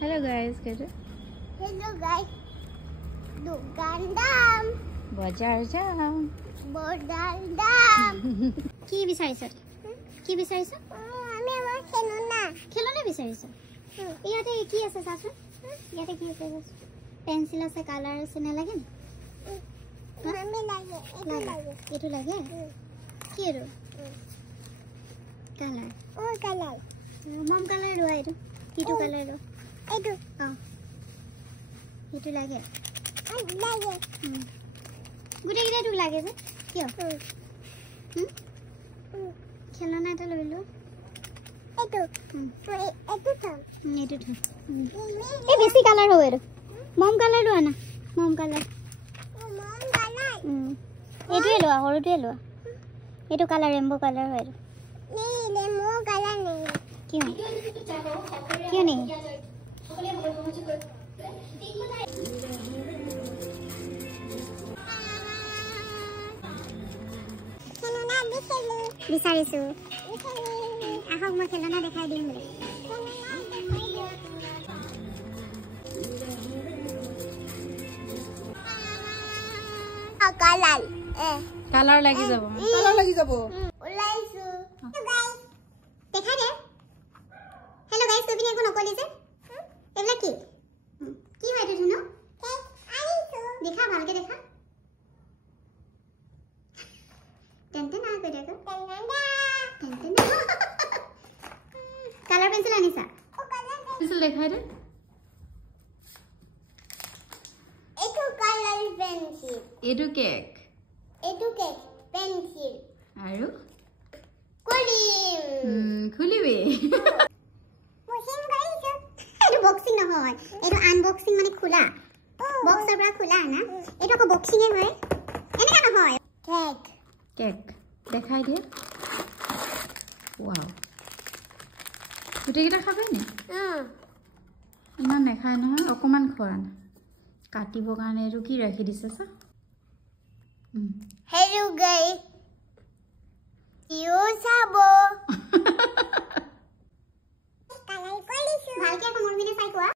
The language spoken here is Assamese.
Hello guys, good. Hello guys. Dukan dam. Bajar jam. Bodal dam. কি বিচাৰিছ কি বিচাৰিছ আমি আমাৰ খেলনা খেলনা বিচাৰিছ ইয়াতে কি আছে চাচোন ইয়াতে কি আছে পেন্সিল আছে কালাৰ আছে না লাগে আমি লাগে এটো লাগে কি এটো কালাৰ কালাৰ মম কালাৰ লো এটো কিটো কালাৰ লো এটো এটো লাগে লাগে গুটে গিলা তো লাগে যে কিয় খেলনা এটা লৈ লো এটো থাম এটো থাম এ বেছি কালাৰ হয় এটো মম কালাৰ লো না মম কালাৰ এটো লো হৰটো লো এটো কালাৰ ৰেমবো কালাৰ হয় নি লেমো কালাৰ নেই কিয় নেই বিচাৰিছো আহক মই খেলনা দেখাই দিম কালার Color lagi যাব ওলাইছো দেখা দে হেল্ল গাইস তুমি এখন নকলি যে এলা কি কি হয় এটা শুনো আনিছো দেখা ভালকে দেখা টেনটেন না করে দেখো টেনটেন কালার পেন্সিল আনিছা pencil দেখাই দে এটো কালার পেন্সিল এটো কেক এটো কেক পেন্সিল আৰু কলিম খুলিবি মশিন গাইছো এটা বক্সিং নহয় এটা আনবক্সিং মানে খোলা বক্সৰ পৰা খোলা না এটা কো বক্সিং হয় এনেকা নহয় কেক কেক দেখাই দে ওয়াও গুটেকিটা খাবে নি ইমান নেখায় নহয় অকমান খোৱা না কাটিবৰ কাৰণে আৰু কি ৰাখি দিছে চা Hello guys.